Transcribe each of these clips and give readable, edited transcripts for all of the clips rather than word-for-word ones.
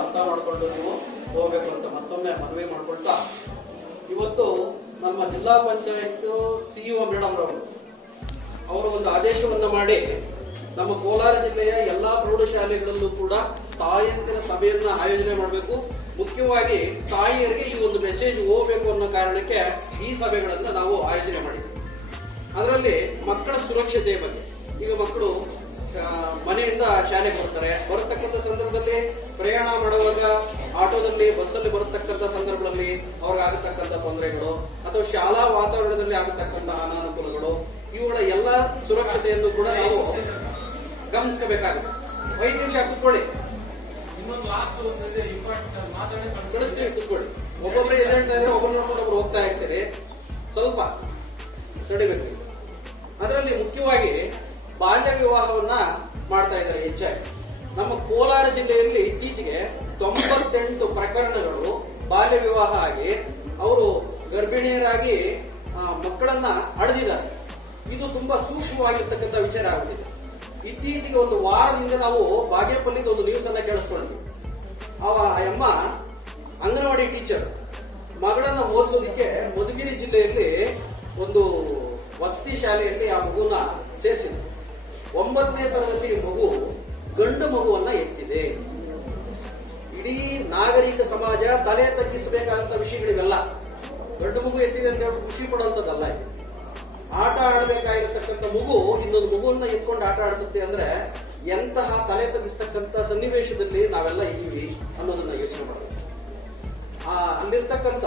ಅರ್ಥ ಮಾಡಿಕೊಂಡು ನೀವು ಹೋಗ್ಬೇಕು ಅಂತ ಮತ್ತೊಮ್ಮೆ ಮನವಿ ಮಾಡ್ಕೊಳ್ತಾ, ಇವತ್ತು ನಮ್ಮ ಜಿಲ್ಲಾ ಪಂಚಾಯತ್ ಸಿಇಒ ಮೇಡಮ್ ಅವರು ಒಂದು ಆದೇಶವನ್ನ ಮಾಡಿ ನಮ್ಮ ಕೋಲಾರ ಜಿಲ್ಲೆಯ ಎಲ್ಲಾ ಪ್ರೌಢಶಾಲೆಗಳಲ್ಲೂ ಕೂಡ ತಾಯಂದಿರ ಸಭೆಯನ್ನ ಆಯೋಜನೆ ಮಾಡಬೇಕು. ಮುಖ್ಯವಾಗಿ ತಾಯಿಯರಿಗೆ ಈ ಒಂದು ಮೆಸೇಜ್ ಹೋಗಬೇಕು ಅನ್ನೋ ಕಾರಣಕ್ಕೆ ಈ ಸಭೆಗಳನ್ನ ನಾವು ಆಯೋಜನೆ ಮಾಡಿದ್ವಿ. ಅದರಲ್ಲಿ ಮಕ್ಕಳ ಸುರಕ್ಷತೆಯ ಬಗ್ಗೆ, ಈಗ ಮಕ್ಕಳು ಮನೆಯಿಂದ ಶಾಲೆಗೆ ಬರತಕ್ಕಂಥ ಸಂದರ್ಭದಲ್ಲಿ ಪ್ರಯಾಣ ಮಾಡುವಾಗ ಆಟೋದಲ್ಲಿ ಬಸ್ಸಲ್ಲಿ ಬರತಕ್ಕಂಥ ಸಂದರ್ಭದಲ್ಲಿ ಅವ್ರಿಗಾಗತಕ್ಕಂಥ ತೊಂದರೆಗಳು ಅಥವಾ ಶಾಲಾ ವಾತಾವರಣದಲ್ಲಿ ಆಗತಕ್ಕಂಥ ಅನಾನುಕೂಲಗಳು, ಇವುಗಳ ಎಲ್ಲ ಸುರಕ್ಷತೆಯನ್ನು ಕೂಡ ನಾವು ಗಮನಿಸಬೇಕಾಗುತ್ತೆ. 5 ನಿಮಿಷ ಕೂತ್ಕೊಳ್ಳಿ, ಕಳಿಸ್ತೀವಿ, ಕೂತ್ಕೊಳ್ಳಿ. ಒಬ್ಬೊಬ್ಬರು ಎದುರಿಡ್ತಾ ಇದ್ರೆ ಒಬ್ಬರು ನೋಡ್ಕೊಂಡು ಒಬ್ರು ಹೋಗ್ತಾ ಇರ್ತೀರಿ, ಸ್ವಲ್ಪ ತಡಿಬೇಕು. ಅದರಲ್ಲಿ ಮುಖ್ಯವಾಗಿ ಬಾಲ್ಯ ವಿವಾಹವನ್ನ ಮಾಡ್ತಾ ಇದ್ದಾರೆ ಹೆಚ್ಚಾಗಿ. ನಮ್ಮ ಕೋಲಾರ ಜಿಲ್ಲೆಯಲ್ಲಿ ಇತ್ತೀಚೆಗೆ 98 ಪ್ರಕರಣಗಳು ಬಾಲ್ಯ ವಿವಾಹ ಆಗಿ ಅವರು ಗರ್ಭಿಣಿಯರಾಗಿ ಮಕ್ಕಳನ್ನ ಹಡೆದಿದ್ದಾರೆ. ಇದು ತುಂಬಾ ಸೂಕ್ಷ್ಮವಾಗಿರ್ತಕ್ಕಂಥ ವಿಚಾರ ಆಗುತ್ತಿದೆ. ಇತ್ತೀಚೆಗೆ ಒಂದು ವಾರದಿಂದ ನಾವು ಬಾಗೇಪಲ್ಲಿದ ಒಂದು ನ್ಯೂಸ್ ಅನ್ನ ಕೇಳಿಸ್ಕೊಂಡ್ವಿ. ಅಮ್ಮ ಅಂಗನವಾಡಿ ಟೀಚರ್ ಮಗಳನ್ನ ಓದಿಸೋದಿಕ್ಕೆ ಮಧುಗಿರಿ ಜಿಲ್ಲೆಯಲ್ಲಿ ಒಂದು ವಸತಿ ಶಾಲೆಯಲ್ಲಿ ಆ ಮಗುವನ್ನ ಸೇರಿಸಿದ್ರು. 9ನೇ ತರಗತಿ ಮಗು ಗಂಡು ಮಗುವನ್ನ ಎತ್ತಿದೆ. ಇಡೀ ನಾಗರಿಕ ಸಮಾಜ ತಲೆ ತಗ್ಗಿಸಬೇಕಾದಂತ ವಿಷಯಗಳಿವೆಲ್ಲ. ಗಂಡು ಮಗು ಎತ್ತಿದೆ ಅಂತ ಹೇಳಿ ಖುಷಿ ಪಡುವಂತದ್ದಲ್ಲ. ಆಟ ಆಡಬೇಕಾಗಿರತಕ್ಕಂಥ ಮಗು ಇನ್ನೊಂದು ಮಗುವನ್ನ ಎತ್ಕೊಂಡು ಆಟ ಆಡಿಸುತ್ತೆ ಅಂದ್ರೆ ಎಂತಹ ತಲೆ ತಗ್ಗಿಸ್ತಕ್ಕಂಥ ಸನ್ನಿವೇಶದಲ್ಲಿ ನಾವೆಲ್ಲ ಇದ್ದೀವಿ ಅನ್ನೋದನ್ನ ಯೋಚನೆ ಮಾಡಬೇಕು. ಅಲ್ಲಿರ್ತಕ್ಕಂಥ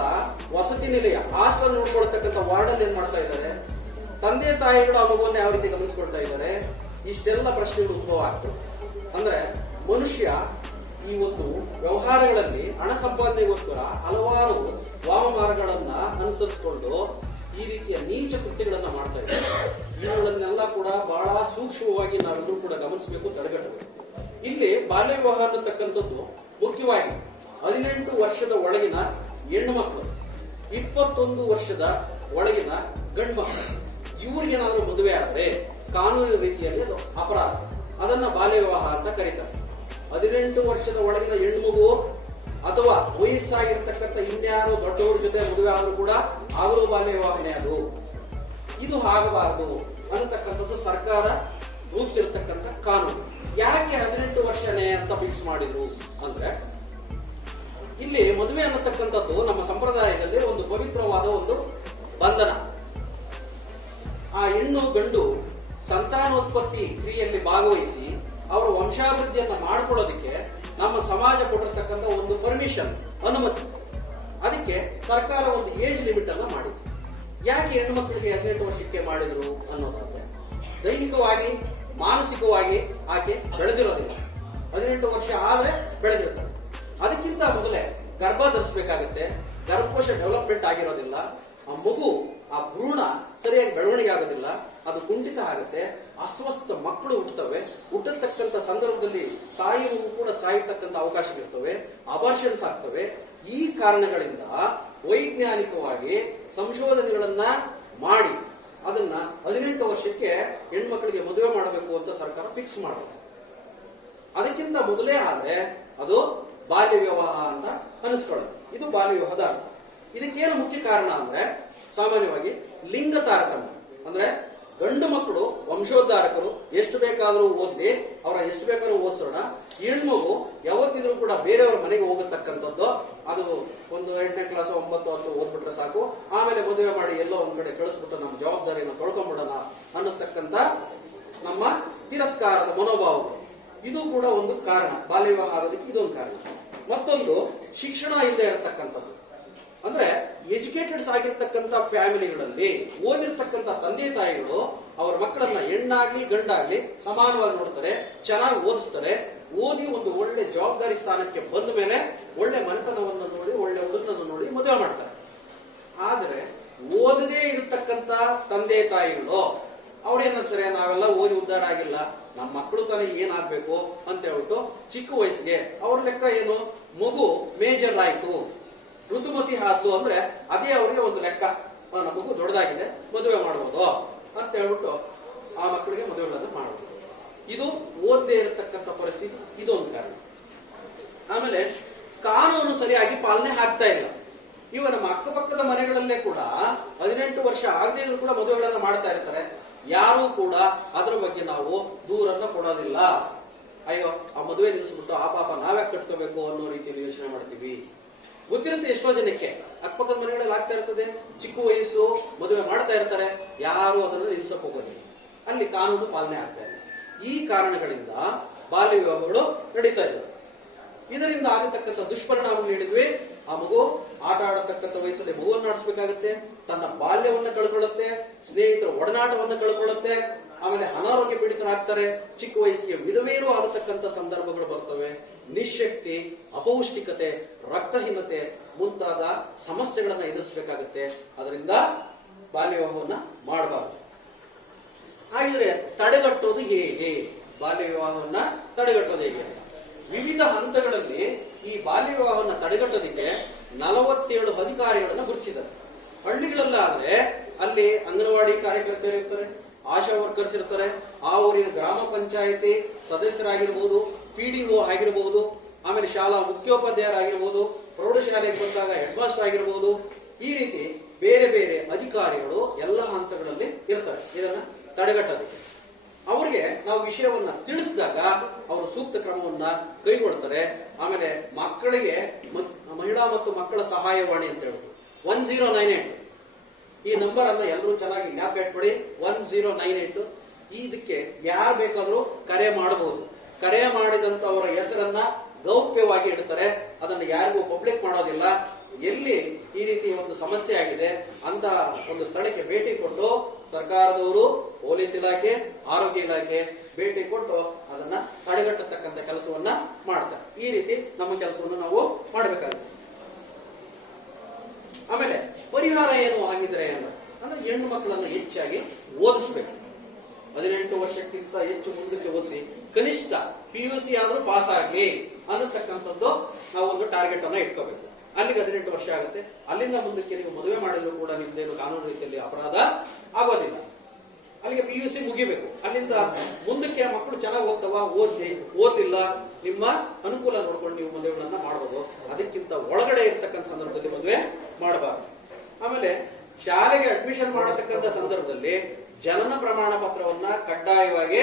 ವಸತಿ ನಿಲಯ ಹಾಸ್ಟೆಲ್ ನೋಡ್ಕೊಳ್ತಕ್ಕಂಥ ವಾರ್ಡಲ್ಲಿ ಏನ್ ಮಾಡ್ತಾ ಇದ್ದಾರೆ, ತಂದೆ ತಾಯಿಗಳು ಆ ಮಗುವನ್ನ ಯಾವ ರೀತಿ ಗಮನಿಸ್ಕೊಳ್ತಾ ಇದ್ದಾರೆ, ಇಷ್ಟೆಲ್ಲ ಪ್ರಶ್ನೆಗಳು ಉದ್ಭವ ಆಗ್ತವೆ. ಅಂದ್ರೆ ಮನುಷ್ಯ ಈ ಒಂದು ವ್ಯವಹಾರಗಳಲ್ಲಿ ಹಣ ಸಂಪಾದನೆಗೋಸ್ಕರ ಹಲವಾರು ವಾಮಮಾರ್ಗಗಳನ್ನ ಅನುಸರಿಸಿಕೊಂಡು ಈ ರೀತಿಯ ನೀಚ ಕೃತ್ಯಗಳನ್ನ ಮಾಡ್ತಾ ಇದ್ದಾರೆ. ಇವುಗಳನ್ನೆಲ್ಲ ಕೂಡ ಬಹಳ ಸೂಕ್ಷ್ಮವಾಗಿ ನಾವೆಲ್ಲರೂ ಕೂಡ ಗಮನಿಸಬೇಕು, ತಡೆಗಟ್ಟಬೇಕು. ಇಲ್ಲಿ ಬಾಲ್ಯ ವಿವಾಹ ಅನ್ನತಕ್ಕಂಥದ್ದು ಮುಖ್ಯವಾಗಿ 18 ವರ್ಷದ ಒಳಗಿನ ಹೆಣ್ಣು ಮಕ್ಕಳು, 21 ವರ್ಷದ ಒಳಗಿನ ಗಂಡು ಮಕ್ಕಳು, ಇವ್ರಿಗೇನಾದ್ರೂ ಮದುವೆ ಆದ್ರೆ ಕಾನೂನಿನ ರೀತಿಯಲ್ಲಿ ಅದು ಅಪರಾಧ. ಅದನ್ನ ಬಾಲ್ಯ ವಿವಾಹ ಅಂತ ಕರೀತಾರೆ. 18 ವರ್ಷದ ಒಳಗಿನ ಹೆಣ್ಣು ಮಗು ಅಥವಾ ವಯಸ್ಸಾಗಿರ್ತಕ್ಕಂಥ ಇನ್ಯಾರು ದೊಡ್ಡವರ ಜೊತೆ ಮದುವೆ ಆದ್ರೂ ಕೂಡ ಆಗಲೂ ಬಾಲ್ಯ ವಿವಾಹನೆ ಅದು. ಇದು ಆಗಬಾರದು ಅನ್ನತಕ್ಕಂಥದ್ದು ಸರ್ಕಾರ ರೂಪಿಸಿರ್ತಕ್ಕಂಥ ಕಾನೂನು. ಯಾಕೆ 18 ವರ್ಷನೇ ಅಂತ ಫಿಕ್ಸ್ ಮಾಡಿದ್ರು ಅಂದ್ರೆ, ಇಲ್ಲಿ ಮದುವೆ ಅನ್ನತಕ್ಕಂಥದ್ದು ನಮ್ಮ ಸಂಪ್ರದಾಯದಲ್ಲಿ ಒಂದು ಪವಿತ್ರವಾದ ಒಂದು ಬಂಧನ. ಆ ಹೆಣ್ಣು ಗಂಡು ಸಂತಾನೋತ್ಪತ್ತಿ ಕ್ರಿಯೆಯಲ್ಲಿ ಭಾಗವಹಿಸಿ ಅವರ ವಂಶಾಭಿವೃದ್ಧಿಯನ್ನ ಮಾಡ್ಕೊಳ್ಳೋದಕ್ಕೆ ನಮ್ಮ ಸಮಾಜ ಕೊಟ್ಟಿರ್ತಕ್ಕಂಥ ಒಂದು ಪರ್ಮಿಷನ್, ಅನುಮತಿ. ಅದಕ್ಕೆ ಸರ್ಕಾರ ಒಂದು ಏಜ್ ಲಿಮಿಟ್ ಅನ್ನ ಮಾಡಿದೆ. ಯಾಕೆ ಹೆಣ್ಣು ಮಕ್ಕಳಿಗೆ 18 ವರ್ಷಕ್ಕೆ ಮಾಡಿದ್ರು ಅನ್ನೋದಾದ್ರೆ, ದೈಹಿಕವಾಗಿ ಮಾನಸಿಕವಾಗಿ ಆಕೆ ಬೆಳೆದಿರೋದಿಲ್ಲ. 18 ವರ್ಷ ಆದ್ರೆ ಬೆಳೆದಿರ್ತಾರೆ. ಅದಕ್ಕಿಂತ ಮೊದಲೇ ಗರ್ಭ ಧರಿಸಬೇಕಾಗುತ್ತೆ. ಗರ್ಭಕೋಶ ಡೆವಲಪ್ಮೆಂಟ್ ಆಗಿರೋದಿಲ್ಲ. ಆ ಮಗು, ಆ ಭ್ರೂಣ ಸರಿಯಾಗಿ ಬೆಳವಣಿಗೆ ಆಗೋದಿಲ್ಲ, ಅದು ಕುಂಠಿತ ಆಗುತ್ತೆ. ಅಸ್ವಸ್ಥ ಮಕ್ಕಳು ಹುಟ್ಟುತ್ತವೆ. ಹುಟ್ಟತಕ್ಕಂಥ ಸಂದರ್ಭದಲ್ಲಿ ತಾಯಿ ಮಗು ಕೂಡ ಸಾಯತಕ್ಕಂಥ ಅವಕಾಶಗಳಿರ್ತವೆ, ಅಬಾರ್ಷನ್ಸ್ ಆಗ್ತವೆ. ಈ ಕಾರಣಗಳಿಂದ ವೈಜ್ಞಾನಿಕವಾಗಿ ಸಂಶೋಧನೆಗಳನ್ನ ಮಾಡಿ ಅದನ್ನ 18 ವರ್ಷಕ್ಕೆ ಹೆಣ್ಮಕ್ಳಿಗೆ ಮದುವೆ ಮಾಡಬೇಕು ಅಂತ ಸರ್ಕಾರ ಫಿಕ್ಸ್ ಮಾಡಿದೆ. ಅದಕ್ಕಿಂತ ಮೊದಲೇ ಆದ್ರೆ ಅದು ಬಾಲ್ಯ ವಿವಾಹ ಅಂತ ಅನಿಸ್ಕೊಳ್ಳೋದು. ಇದು ಬಾಲ್ಯ ವಿವಾಹದ ಅರ್ಥ. ಇದಕ್ಕೇನು ಮುಖ್ಯ ಕಾರಣ ಅಂದ್ರೆ, ಸಾಮಾನ್ಯವಾಗಿ ಲಿಂಗ ತಾರತಮ್ಯ. ಅಂದ್ರೆ ಗಂಡು ಮಕ್ಕಳು ವಂಶೋದ್ಧಾರಕರು, ಎಷ್ಟು ಬೇಕಾದರೂ ಓದ್ಲಿ, ಅವರ ಎಷ್ಟು ಬೇಕಾದ್ರೂ ಓದಿಸೋಣ. ಹೆಣ್ಮಗು ಯಾವತ್ತಿದ್ರೂ ಕೂಡ ಬೇರೆಯವರ ಮನೆಗೆ ಹೋಗತಕ್ಕಂಥದ್ದು. ಅದು ಒಂದು 8ನೇ ಕ್ಲಾಸ್ 9 10 ಓದ್ಬಿಟ್ರೆ ಸಾಕು, ಆಮೇಲೆ ಮದುವೆ ಮಾಡಿ ಎಲ್ಲೋ ಒಂದ್ ಕಡೆ ಕಳಿಸ್ಬಿಟ್ಟು ನಮ್ಮ ಜವಾಬ್ದಾರಿಯನ್ನು ತೊಳ್ಕೊಂಡ್ಬಿಡೋಣ ಅನ್ನತಕ್ಕಂಥ ನಮ್ಮ ತಿರಸ್ಕಾರದ ಮನೋಭಾವಗಳು. ಇದು ಕೂಡ ಒಂದು ಕಾರಣ, ಬಾಲ್ಯ ವಿವಾಹ ಆಗೋದಕ್ಕೆ ಇದೊಂದು ಕಾರಣ. ಮತ್ತೊಂದು ಶಿಕ್ಷಣ ಇಲ್ಲದೆ ಇರತಕ್ಕಂಥದ್ದು. ಅಂದ್ರೆ ಎಜುಕೇಟೆಡ್ಸ್ ಆಗಿರ್ತಕ್ಕಂಥ ಫ್ಯಾಮಿಲಿಗಳಲ್ಲಿ ಓದಿರ್ತಕ್ಕಂಥ ತಂದೆ ತಾಯಿಗಳು ಅವರ ಮಕ್ಕಳನ್ನ ಹೆಣ್ಣಾಗ್ಲಿ ಗಂಡಾಗ್ಲಿ ಸಮಾನವಾಗಿ ನೋಡ್ತಾರೆ, ಚೆನ್ನಾಗಿ ಓದಿಸ್ತಾರೆ. ಓದಿ ಒಂದು ಒಳ್ಳೆ ಜವಾಬ್ದಾರಿ ಸ್ಥಾನಕ್ಕೆ ಬಂದ ಮೇಲೆ ಒಳ್ಳೆ ಮನೆತನವನ್ನು ನೋಡಿ, ಒಳ್ಳೆ ಹುಡುಗನನ್ನು ನೋಡಿ ಮದುವೆ ಮಾಡ್ತಾರೆ. ಆದ್ರೆ ಓದದೇ ಇರತಕ್ಕಂಥ ತಂದೆ ತಾಯಿಗಳು ಅವ್ರೇನಿಸ್ತಾರೆ, ನಾವೆಲ್ಲ ಓದಿ ಉದ್ಧಾರ ಆಗಿಲ್ಲ, ನಮ್ಮ ಮಕ್ಕಳು ತಾನೇ ಏನಾಗ್ಬೇಕು ಅಂತ ಹೇಳ್ಬಿಟ್ಟು ಚಿಕ್ಕ ವಯಸ್ಸಿಗೆ ಅವ್ರ ಲೆಕ್ಕ ಏನು, ಮಗು ಮೇಜರ್ ಆಯ್ತು, ಋತುಮತಿ ಆಯ್ತು ಅಂದ್ರೆ ಅದೇ ಅವರಿಗೆ ಒಂದು ಲೆಕ್ಕ, ನಮ್ಮ ಮಗು ದೊಡ್ಡದಾಗಿದೆ ಮದುವೆ ಮಾಡಬಹುದು ಅಂತ ಹೇಳ್ಬಿಟ್ಟು ಆ ಮಕ್ಕಳಿಗೆ ಮದುವೆಗಳನ್ನು ಮಾಡಬಹುದು. ಇದು ಓದದೇ ಇರತಕ್ಕಂಥ ಪರಿಸ್ಥಿತಿ, ಇದೊಂದು ಕಾರಣ. ಆಮೇಲೆ ಕಾನೂನು ಸರಿಯಾಗಿ ಪಾಲನೆ ಆಗ್ತಾ ಇಲ್ಲ. ಇವ ನಮ್ಮ ಅಕ್ಕಪಕ್ಕದ ಮನೆಗಳಲ್ಲೇ ಕೂಡ 18 ವರ್ಷ ಆಗದೇ ಇದ್ರು ಕೂಡ ಮದುವೆಗಳನ್ನ ಮಾಡ್ತಾ ಇರ್ತಾರೆ. ಯಾರೂ ಕೂಡ ಅದ್ರ ಬಗ್ಗೆ ನಾವು ದೂರನ್ನ ಕೊಡೋದಿಲ್ಲ. ಅಯ್ಯೋ ಆ ಮದುವೆ ನಿಲ್ಲಿಸ್ಬಿಟ್ಟು ಆ ಪಾಪ ನಾವ್ಯಾಕೆ ಕಟ್ಕೋಬೇಕು ಅನ್ನೋ ರೀತಿಯಲ್ಲಿ ಯೋಚನೆ ಮಾಡ್ತೀವಿ. ಗೊತ್ತಿರುತ್ತೆ ಎಷ್ಟೋ ಜನಕ್ಕೆ ಅಕ್ಕಪಕ್ಕದ ಮನೆಗಳಲ್ಲಿ ಆಗ್ತಾ ಇರ್ತದೆ, ಚಿಕ್ಕ ವಯಸ್ಸು ಮದುವೆ ಮಾಡ್ತಾ ಇರ್ತಾರೆ, ಯಾರು ಅದನ್ನು ನಿಲ್ಲಿಸಕ್ ಹೋಗೋದಿಲ್ಲ. ಅಲ್ಲಿ ಕಾನೂನು ಪಾಲನೆ ಆಗ್ತಾ ಇಲ್ಲ. ಈ ಕಾರಣಗಳಿಂದ ಬಾಲ್ಯ ವಿವಾಹಗಳು ನಡೀತಾ ಇದ್ದಾವೆ. ಇದರಿಂದ ಆಗತಕ್ಕಂಥ ದುಷ್ಪರಿಣಾಮಗಳು ಹೇಳಿದ್ವಿ. ಆ ಮಗು ಆಟ ಆಡತಕ್ಕಂಥ ವಯಸ್ಸಲ್ಲಿ ಮಗುವನ್ನು ನಡೆಸಬೇಕಾಗುತ್ತೆ, ತನ್ನ ಬಾಲ್ಯವನ್ನ ಕಳ್ಕೊಳ್ಳುತ್ತೆ, ಸ್ನೇಹಿತರ ಒಡನಾಟವನ್ನ ಕಳ್ಕೊಳ್ಳುತ್ತೆ, ಆಮೇಲೆ ಅನಾರೋಗ್ಯ ಪೀಡಿತರಾಗ್ತಾರೆ, ಚಿಕ್ಕ ವಯಸ್ಸಿಗೆ ವಿಧವೇರು ಆಗತಕ್ಕಂಥ ಸಂದರ್ಭಗಳು ಬರ್ತವೆ. ನಿಶಕ್ತಿ, ಅಪೌಷ್ಟಿಕತೆ, ರಕ್ತಹೀನತೆ ಮುಂತಾದ ಸಮಸ್ಯೆಗಳನ್ನ ಎದುರಿಸಬೇಕಾಗುತ್ತೆ. ಅದರಿಂದ ಬಾಲ್ಯ ವಿವಾಹವನ್ನ ಮಾಡಬಾರದು. ಹಾಗಿದ್ರೆ ತಡೆಗಟ್ಟೋದು ಹೇಗೆ? ಬಾಲ್ಯ ವಿವಾಹವನ್ನ ತಡೆಗಟ್ಟೋದು ಹೇಗೆ? ವಿವಿಧ ಹಂತಗಳಲ್ಲಿ ಈ ಬಾಲ್ಯ ವಿವಾಹವನ್ನು ತಡೆಗಟ್ಟೋದಕ್ಕೆ 47 ಅಧಿಕಾರಿಗಳನ್ನ ಗುರುತಿಸಿದ್ದಾರೆ. ಹಳ್ಳಿಗಳಲ್ಲಾದ್ರೆ ಅಲ್ಲಿ ಅಂಗನವಾಡಿ ಕಾರ್ಯಕರ್ತರು ಇರ್ತಾರೆ, ಆಶಾ ವರ್ಕರ್ಸ್ ಇರ್ತಾರೆ, ಆ ಊರಿನ ಗ್ರಾಮ ಪಂಚಾಯಿತಿ ಸದಸ್ಯರಾಗಿರ್ಬೋದು, PDO ಆಗಿರಬಹುದು, ಆಮೇಲೆ ಶಾಲಾ ಮುಖ್ಯೋಪಾಧ್ಯಾಯರಾಗಿರ್ಬೋದು, ಪ್ರೌಢಶಾಲೆಗೆ ಬಂದಾಗ ಹೆಡ್ ಮಾಸ್ಟರ್ ಆಗಿರ್ಬೋದು. ಈ ರೀತಿ ಬೇರೆ ಬೇರೆ ಅಧಿಕಾರಿಗಳು ಎಲ್ಲ ಹಂತಗಳಲ್ಲಿ ಇರ್ತಾರೆ ಇದನ್ನ ತಡೆಗಟ್ಟೋದಕ್ಕೆ. ಅವ್ರಿಗೆ ನಾವು ವಿಷಯವನ್ನ ತಿಳಿಸಿದಾಗ ಅವರು ಸೂಕ್ತ ಕ್ರಮವನ್ನ ಕೈಗೊಳ್ತಾರೆ. ಆಮೇಲೆ ಮಕ್ಕಳಿಗೆ ಮಹಿಳಾ ಮತ್ತು ಮಕ್ಕಳ ಸಹಾಯವಾಣಿ ಅಂತ ಹೇಳ್ಬೋದು 1098. ಈ ನಂಬರ್ ಅನ್ನ ಎಲ್ಲರೂ ಚೆನ್ನಾಗಿ ಜ್ಞಾಪಕ ಇಟ್ಕೊಳ್ಳಿ. 1098. ಇದಕ್ಕೆ ಯಾರು ಬೇಕಾದ್ರೂ ಕರೆ ಮಾಡಬಹುದು. ಕರೆ ಮಾಡಿದಂತವರ ಹೆಸರನ್ನ ಗೌಪ್ಯವಾಗಿ ಇಡ್ತಾರೆ. ಅದನ್ನು ಯಾರಿಗೂ ಪಬ್ಲಿಕ್ ಮಾಡೋದಿಲ್ಲ. ಎಲ್ಲಿ ಈ ರೀತಿ ಒಂದು ಸಮಸ್ಯೆ ಆಗಿದೆ ಅಂತ ಒಂದು ಸ್ಥಳಕ್ಕೆ ಭೇಟಿ ಕೊಟ್ಟು ಸರ್ಕಾರದವರು, ಪೊಲೀಸ್ ಇಲಾಖೆ, ಆರೋಗ್ಯ ಇಲಾಖೆ ಭೇಟಿ ಕೊಟ್ಟು ಅದನ್ನ ತಡೆಗಟ್ಟತಕ್ಕಂಥ ಕೆಲಸವನ್ನ ಮಾಡ್ತಾರೆ. ಈ ರೀತಿ ನಮ್ಮ ಕೆಲಸವನ್ನು ನಾವು ಮಾಡಬೇಕಾಗುತ್ತೆ. ಆಮೇಲೆ ಪರಿಹಾರ ಏನು ಆಗಿದ್ರೆ ಅಂದ್ರೆ ಹೆಣ್ಣು ಮಕ್ಕಳನ್ನು ಹೆಚ್ಚಾಗಿ ಓದಿಸ್ಬೇಕು. 18 ವರ್ಷಕ್ಕಿಂತ ಹೆಚ್ಚು ಮುಂದಕ್ಕೆ ಓದಿಸಿ ಕನಿಷ್ಠ PUC ಆದ್ರೂ ಪಾಸ್ ಆಗ್ಲಿ ಅನ್ನತಕ್ಕಂಥದ್ದು ನಾವು ಒಂದು ಟಾರ್ಗೆಟ್ ಅನ್ನ ಇಟ್ಕೋಬೇಕು. ಅಲ್ಲಿಗೆ 18 ವರ್ಷ ಆಗುತ್ತೆ. ಅಲ್ಲಿಂದ ಮುಂದಕ್ಕೆ ನೀವು ಮದುವೆ ಮಾಡಿದ್ರು ಕೂಡ ನಿಮ್ದೇನು ಕಾನೂನು ರೀತಿಯಲ್ಲಿ ಅಪರಾಧ ಆಗೋದಿಲ್ಲ. ಅಲ್ಲಿಗೆ PUC ಮುಗಿಬೇಕು. ಅಲ್ಲಿಂದ ಮುಂದಕ್ಕೆ ಮಕ್ಕಳು ಚೆನ್ನಾಗಿ ಓದ್ತವ, ಓದ್ಲಿಲ್ಲ, ನಿಮ್ಮ ಅನುಕೂಲ ನೋಡ್ಕೊಂಡು ನೀವು ಮದುವೆಗಳನ್ನ ಮಾಡಬಹುದು. ಅದಕ್ಕಿಂತ ಒಳಗಡೆ ಇರ್ತಕ್ಕಂಥ ಸಂದರ್ಭದಲ್ಲಿ ಮದುವೆ ಮಾಡಬಾರದು. ಆಮೇಲೆ ಶಾಲೆಗೆ ಅಡ್ಮಿಷನ್ ಮಾಡತಕ್ಕಂಥ ಸಂದರ್ಭದಲ್ಲಿ ಜನನ ಪ್ರಮಾಣ ಪತ್ರವನ್ನ ಕಡ್ಡಾಯವಾಗಿ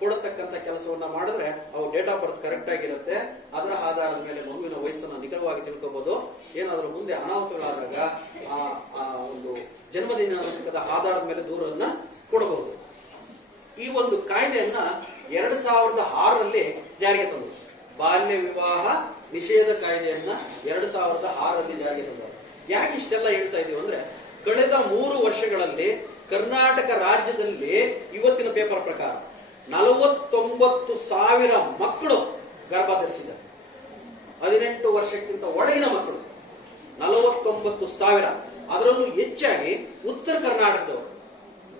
ಕೊಡತಕ್ಕಂಥ ಕೆಲಸವನ್ನ ಮಾಡಿದ್ರೆ ಅವು ಡೇಟ್ ಆಫ್ ಬರ್ತ್ ಕರೆಕ್ಟ್ ಆಗಿರುತ್ತೆ. ಅದರ ಆಧಾರದ ಮೇಲೆ ಮಗುವಿನ ವಯಸ್ಸನ್ನು ನಿಖರವಾಗಿ ತಿಳ್ಕೋಬಹುದು. ಏನಾದ್ರೂ ಮುಂದೆ ಅನಾಹುತಗಳಾದಾಗ ಆ ಒಂದು ಜನ್ಮದಿನಾಂಕದ ಆಧಾರದ ಮೇಲೆ ದೂರನ್ನ ಕೊಡಬಹುದು. ಈ ಒಂದು ಕಾಯ್ದೆಯನ್ನ 2006ರಲ್ಲಿ ಜಾರಿಗೆ ತಂದರು. ಬಾಲ್ಯ ವಿವಾಹ ನಿಷೇಧ ಕಾಯ್ದೆಯನ್ನ 2006ರಲ್ಲಿ ಜಾರಿಗೆ ತಂದರು. ಯಾಕೆ ಇಷ್ಟೆಲ್ಲ ಹೇಳ್ತಾ ಇದೀವಿ ಅಂದ್ರೆ ಕಳೆದ 3 ವರ್ಷಗಳಲ್ಲಿ ಕರ್ನಾಟಕ ರಾಜ್ಯದಲ್ಲಿ ಇವತ್ತಿನ ಪೇಪರ್ ಪ್ರಕಾರ 49,000 ಮಕ್ಕಳು ಗರ್ಭ ಧರಿಸಿದ್ದಾರೆ. 18 ವರ್ಷಕ್ಕಿಂತ ಒಳಗಿನ ಮಕ್ಕಳು 49,000. ಅದರಲ್ಲೂ ಹೆಚ್ಚಾಗಿ ಉತ್ತರ ಕರ್ನಾಟಕದವರು.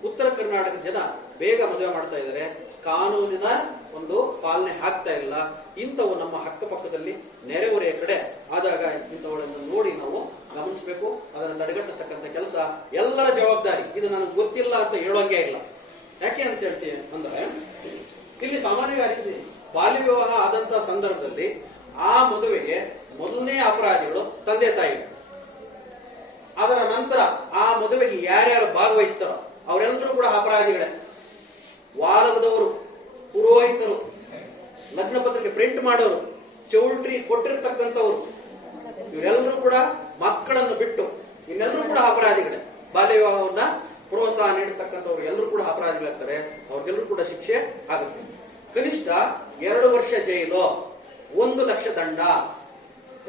ಉತ್ತರ ಕರ್ನಾಟಕದ ಜನ ಬೇಗ ಮದುವೆ ಮಾಡ್ತಾ ಇದ್ದಾರೆ. ಕಾನೂನಿನ ಒಂದು ಪಾಲನೆ ಆಗ್ತಾ ಇಲ್ಲ. ಇಂಥವು ನಮ್ಮ ಅಕ್ಕಪಕ್ಕದಲ್ಲಿ ನೆರೆಹೊರೆಯ ಕಡೆ ಆದಾಗ ಇಂಥವುಗಳನ್ನು ನೋಡಿ ನಾವು ಗಮನಿಸಬೇಕು. ಅದನ್ನು ತಡೆಗಟ್ಟತಕ್ಕಂಥ ಕೆಲಸ ಎಲ್ಲರ ಜವಾಬ್ದಾರಿ. ಇದು ನನಗೆ ಗೊತ್ತಿಲ್ಲ ಅಂತ ಹೇಳೋಂಗೆ ಇಲ್ಲ. ಯಾಕೆ ಅಂತ ಹೇಳ್ತೀವಿ ಅಂದ್ರೆ ಇಲ್ಲಿ ಸಾಮಾನ್ಯವಾಗಿ ಬಾಲ್ಯ ವಿವಾಹ ಆದಂತ ಸಂದರ್ಭದಲ್ಲಿ ಆ ಮದುವೆಗೆ ಮೊದಲನೇ ಅಪರಾಧಿಗಳು ತಂದೆ ತಾಯಿ. ಅದರ ನಂತರ ಆ ಮದುವೆಗೆ ಯಾರ್ಯಾರು ಭಾಗವಹಿಸ್ತಾರೋ ಅವರೆಲ್ಲರೂ ಕೂಡ ಅಪರಾಧಿಗಳೇ. ವಾರದವರು, ಪುರೋಹಿತರು, ಲಗ್ನ ಪತ್ರಿಕೆ ಪ್ರಿಂಟ್ ಮಾಡೋರು, ಚೌಲ್ಟ್ರಿ ಕೊಟ್ಟಿರ್ತಕ್ಕಂಥವ್ರು, ಇವರೆಲ್ಲರೂ ಕೂಡ ಮಕ್ಕಳನ್ನು ಬಿಟ್ಟು ಇನ್ನೆಲ್ಲರೂ ಕೂಡ ಅಪರಾಧಿಗಳೇ. ಬಾಲ್ಯ ವಿವಾಹವನ್ನ ಪ್ರೋತ್ಸಾಹ ನೀಡತಕ್ಕಂಥವ್ರು ಎಲ್ಲರೂ ಕೂಡ ಅಪರಾಧಿಗಳಾಗ್ತಾರೆ. ಅವ್ರಿಗೆಲ್ಲರೂ ಕೂಡ ಶಿಕ್ಷೆ ಆಗುತ್ತೆ. ಕನಿಷ್ಠ 2 ವರ್ಷ ಜೈಲು, 1 ಲಕ್ಷ ದಂಡ.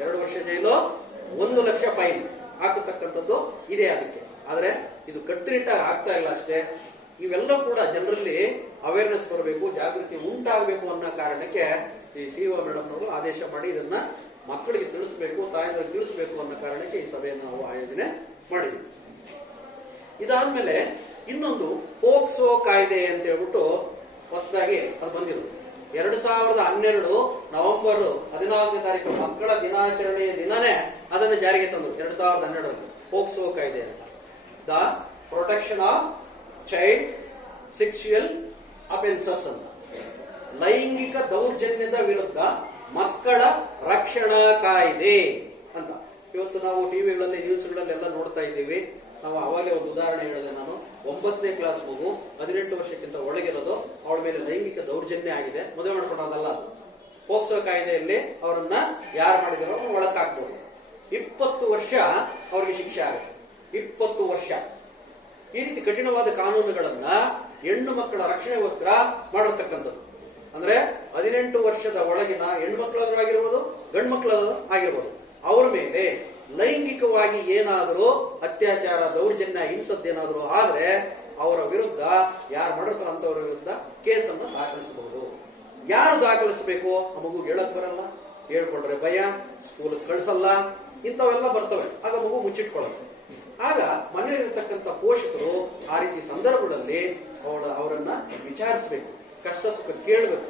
2 ವರ್ಷ ಜೈಲು, 1 ಲಕ್ಷ ಫೈನ್ ಹಾಕತಕ್ಕಂಥದ್ದು ಇದೆ ಅದಕ್ಕೆ. ಆದ್ರೆ ಇದು ಕಟ್ಟುನಿಟ್ಟಾಗಿ ಆಗ್ತಾ ಇಲ್ಲ ಅಷ್ಟೇ. ಇವೆಲ್ಲ ಕೂಡ ಜನರಲ್ಲಿ ಅವೇರ್ನೆಸ್ ಬರಬೇಕು, ಜಾಗೃತಿ ಉಂಟಾಗಬೇಕು ಅನ್ನೋ ಕಾರಣಕ್ಕೆ ಈ CO ಮೇಡಮ್ ಅವರು ಆದೇಶ ಮಾಡಿ ಇದನ್ನ ಮಕ್ಕಳಿಗೆ ತಿಳಿಸಬೇಕು, ತಾಯಂದಿರಿಗೆ ತಿಳಿಸಬೇಕು ಅನ್ನೋ ಕಾರಣಕ್ಕೆ ಈ ಸಭೆಯನ್ನು ನಾವು ಆಯೋಜನೆ ಮಾಡಿದ್ವಿ. ಇದಾದ್ಮೇಲೆ ಇನ್ನೊಂದು ಪೋಕ್ಸೋ ಕಾಯ್ದೆ ಅಂತ ಹೇಳ್ಬಿಟ್ಟು ಹೊಸದಾಗಿ ಅದು ಬಂದಿರೋದು. 2012 ನವೆಂಬರ್ 14ನೇ ತಾರೀಕು ಮಕ್ಕಳ ದಿನಾಚರಣೆಯ ದಿನನೇ ಅದನ್ನು ಜಾರಿಗೆ ತಂದು 2012ರಲ್ಲಿ ಪೋಕ್ಸೋ ಕಾಯ್ದೆ ಅಂತ. The protection of child sexual offences ಅಂತ. ಲೈಂಗಿಕ ದೌರ್ಜನ್ಯದ ವಿರುದ್ಧ ಮಕ್ಕಳ ರಕ್ಷಣಾ ಕಾಯ್ದೆ ಅಂತ. ಇವತ್ತು ನಾವು ಟಿವಿಗಳಲ್ಲಿ ನ್ಯೂಸ್ಗಳಲ್ಲೆಲ್ಲ ನೋಡ್ತಾ ಇದ್ದೀವಿ. ನಾವು ಅವಾಗಲೇ ಒಂದು ಉದಾಹರಣೆ ಹೇಳಿದೆ ನಾನು. 9ನೇ ಕ್ಲಾಸ್ ಮಗು 18 ವರ್ಷಕ್ಕಿಂತ ಒಳಗಿರೋದು, ಅವಳ ಮೇಲೆ ಲೈಂಗಿಕ ದೌರ್ಜನ್ಯ ಆಗಿದೆ, ಮದುವೆ ಮಾಡ್ಕೊಂಡಲ್ಲ. ಅದು ಪೋಕ್ಸೋ ಕಾಯ್ದೆಯಲ್ಲಿ ಅವರನ್ನ ಯಾರು ಮಾಡಿದಾರೋ ಅವ್ರನ್ನ ಒಳಕ್ಕಾಗ್ಬೋದು. 20 ವರ್ಷ ಅವ್ರಿಗೆ ಶಿಕ್ಷೆ ಆಗುತ್ತೆ. 20 ವರ್ಷ. ಈ ರೀತಿ ಕಠಿಣವಾದ ಕಾನೂನುಗಳನ್ನ ಹೆಣ್ಣು ಮಕ್ಕಳ ರಕ್ಷಣೆಗೋಸ್ಕರ ಮಾಡಿರ್ತಕ್ಕಂಥದ್ದು. ಅಂದ್ರೆ 18 ವರ್ಷದ ಒಳಗಿನ ಹೆಣ್ಮಕ್ಳಾದ್ರೂ ಆಗಿರ್ಬೋದು, ಗಂಡು ಮಕ್ಕಳಾದ್ರೂ ಆಗಿರ್ಬೋದು, ಅವರ ಮೇಲೆ ಲೈಂಗಿಕವಾಗಿ ಏನಾದರೂ ಅತ್ಯಾಚಾರ, ದೌರ್ಜನ್ಯ ಇಂಥದ್ದೇನಾದರೂ ಆದ್ರೆ ಅವರ ವಿರುದ್ಧ ಯಾರು ಮಾಡಿರ್ತಾರ ಅಂತವರ ವಿರುದ್ಧ ಕೇಸನ್ನು ದಾಖಲಿಸಬಹುದು. ಯಾರು ದಾಖಲಿಸಬೇಕು? ಆ ಮಗು ಹೇಳಕ್ ಬರಲ್ಲ, ಹೇಳ್ಕೊಂಡ್ರೆ ಭಯ, ಸ್ಕೂಲ್ ಕಳಿಸಲ್ಲ, ಇಂಥವೆಲ್ಲ ಬರ್ತವೆ. ಆಗ ಮಗು ಮುಚ್ಚಿಟ್ಕೊಳ್ಳುತ್ತೆ. ಆಗ ಮನೆಯಲ್ಲಿರ್ತಕ್ಕಂಥ ಪೋಷಕರು ಆ ರೀತಿ ಸಂದರ್ಭಗಳಲ್ಲಿ ಅವರನ್ನ ವಿಚಾರಿಸಬೇಕು, ಕಷ್ಟ ಸುಖ ಕೇಳಬೇಕು,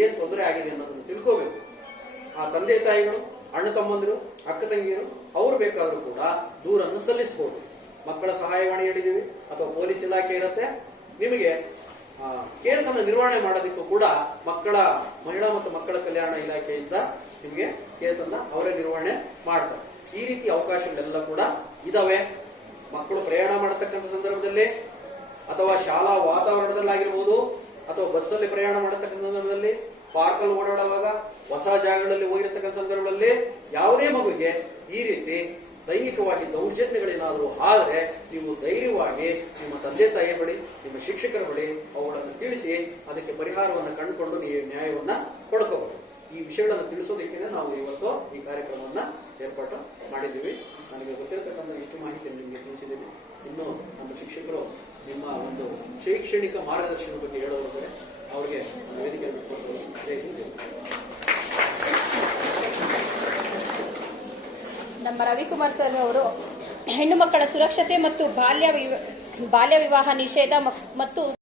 ಏನ್ ತೊಂದರೆ ಆಗಿದೆ ಅನ್ನೋದನ್ನು ತಿಳ್ಕೋಬೇಕು. ಆ ತಂದೆ ತಾಯಿಗಳು, ಅಣ್ಣ ತಮ್ಮಂದಿರು, ಅಕ್ಕ ತಂಗಿಯರು ಅವರು ಬೇಕಾದ್ರೂ ಕೂಡ ದೂರನ್ನು ಸಲ್ಲಿಸಬಹುದು. ಮಕ್ಕಳ ಸಹಾಯವಾಣಿ ಹೇಳಿದೀವಿ, ಅಥವಾ ಪೊಲೀಸ್ ಇಲಾಖೆ ಇರುತ್ತೆ. ನಿಮಗೆ ಕೇಸನ್ನು ನಿರ್ವಹಣೆ ಮಾಡೋದಕ್ಕೂ ಕೂಡ ಮಹಿಳಾ ಮತ್ತು ಮಕ್ಕಳ ಕಲ್ಯಾಣ ಇಲಾಖೆಯಿಂದ ನಿಮಗೆ ಕೇಸನ್ನ ಅವರೇ ನಿರ್ವಹಣೆ ಮಾಡ್ತಾರೆ. ಈ ರೀತಿ ಅವಕಾಶಗಳೆಲ್ಲ ಕೂಡ ಇದಾವೆ. ಮಕ್ಕಳು ಪ್ರಯಾಣ ಮಾಡತಕ್ಕಂಥ ಸಂದರ್ಭದಲ್ಲಿ, ಅಥವಾ ಶಾಲಾ ವಾತಾವರಣದಲ್ಲಾಗಿರ್ಬೋದು, ಅಥವಾ ಬಸ್ಸಲ್ಲಿ ಪ್ರಯಾಣ ಮಾಡತಕ್ಕಂಥ ಸಂದರ್ಭದಲ್ಲಿ, ಪಾರ್ಕಲ್ಲಿ ಓಡಾಡುವಾಗ, ಹೊಸ ಜಾಗಗಳಲ್ಲಿ ಹೋಗಿರತಕ್ಕಂಥ ಸಂದರ್ಭದಲ್ಲಿ ಯಾವುದೇ ಮಗುವಿಗೆ ಈ ರೀತಿ ಲೈಂಗಿಕವಾಗಿ ದೌರ್ಜನ್ಯಗಳೇನಾದರೂ ಆದರೆ ನೀವು ಧೈರ್ಯವಾಗಿ ನಿಮ್ಮ ತಂದೆ ತಾಯಿಯ ಬಳಿ, ನಿಮ್ಮ ಶಿಕ್ಷಕರ ಬಳಿ ಅವುಗಳನ್ನು ತಿಳಿಸಿ ಅದಕ್ಕೆ ಪರಿಹಾರವನ್ನು ಕಂಡುಕೊಂಡು ನೀವು ನ್ಯಾಯವನ್ನ ಪಡ್ಕೋಬಹುದು. ಈ ವಿಷಯಗಳನ್ನು ತಿಳಿಸೋದಕ್ಕೆ ನಾವು ಇವತ್ತು ಈ ಕಾರ್ಯಕ್ರಮವನ್ನ ಏರ್ಪಾಟು ಮಾಡಿದ್ದೀವಿ. ನನಗೆ ಗೊತ್ತಿರತಕ್ಕಂಥ ಇಷ್ಟು ಮಾಹಿತಿಯನ್ನು ನಿಮಗೆ ತಿಳಿಸಿದ್ದೀನಿ. ಇನ್ನು ನಮ್ಮ ಶಿಕ್ಷಕರು ನಿಮ್ಮ ಒಂದು ಶೈಕ್ಷಣಿಕ ಮಾರ್ಗದರ್ಶನದ ಬಗ್ಗೆ ಹೇಳೋದಾದರೆ ಅವರಿಗೆ ವೇದಿಕೆ ಬಿಟ್ಕೊಡ್ಬೋದು. ನಮ್ಮ ರವಿಕುಮಾರ್ ಸರ್ ಅವರು ಹೆಣ್ಣು ಮಕ್ಕಳ ಸುರಕ್ಷತೆ ಮತ್ತು ಬಾಲ್ಯ ವಿವಾಹ ನಿಷೇಧ ಮತ್ತು